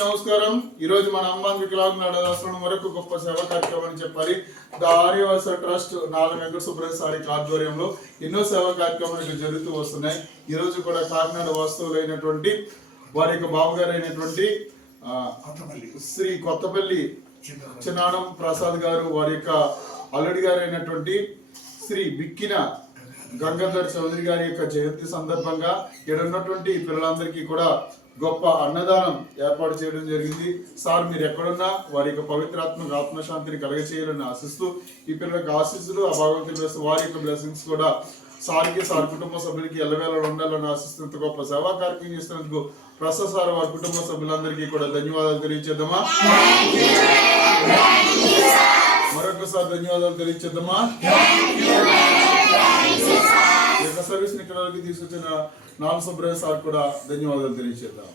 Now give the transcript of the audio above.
నమస్కారం. ఈ రోజు మన అమ్మాంగి కిలాగ్నాడదాసనం మరొక గొప్ప సేవా కార్యక్రమం చెప్పాలి. ద ఆర్యవస ట్రస్ట్ 4 వెంకట సుబ్రహ్మణ్య సారి ఆధ్వర్యంలో ఎన్నో సేవా కార్యక్రమాలు జరుగుతూ వస్తున్నాయి. ఈ రోజు కూడా కాకినాడ వాస్తవులైనటువంటి వారి యొక్క బావగారు అయినటువంటి శ్రీ కొత్తపల్లి చిన్నానం ప్రసాద్ గారు, వారి యొక్క అల్లుడి గారు అయినటువంటి శ్రీ బిక్కిన గంగాధర్ చౌదరి గారి యొక్క జయంతి సందర్భంగా ఇక్కడ ఉన్నటువంటి పిల్లలందరికీ కూడా గొప్ప అన్నదానం ఏర్పాటు చేయడం జరిగింది. సార్ మీరు ఎక్కడున్నా వారి యొక్క పవిత్రాత్మక ఆత్మశాంతిని కలగచేయాలని ఆశిస్తూ ఈ పిల్లలకు ఆశీస్సులు ఆ భగవంతుని వారి యొక్క బ్లెస్సింగ్స్ కూడా సార్కి, సార్ కుటుంబ సభ్యులకి ఎల్లవేళ ఉండాలని ఆశిస్తున్నంత గొప్ప సేవా కార్యక్రమం చేస్తున్నందుకు ప్రసాద్ సార్ వారి కుటుంబ సభ్యులందరికీ కూడా ధన్యవాదాలు తెలియచేద్దామా. మరొకసారి ధన్యవాదాలు తెలియచేద్దామా. ఈ యొక్క సర్వీస్ ని ఇక్కడ తీసుకొచ్చిన 4 సుబ్రహ్మణ్య సార్ కూడా ధన్యవాదాలు తెలియచేద్దాం.